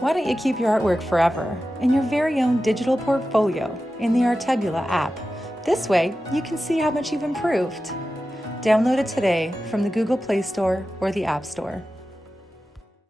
Why don't you keep your artwork forever in your very own digital portfolio in the Artebula app? This way, you can see how much you've improved. Download it today from the Google Play Store or the App Store.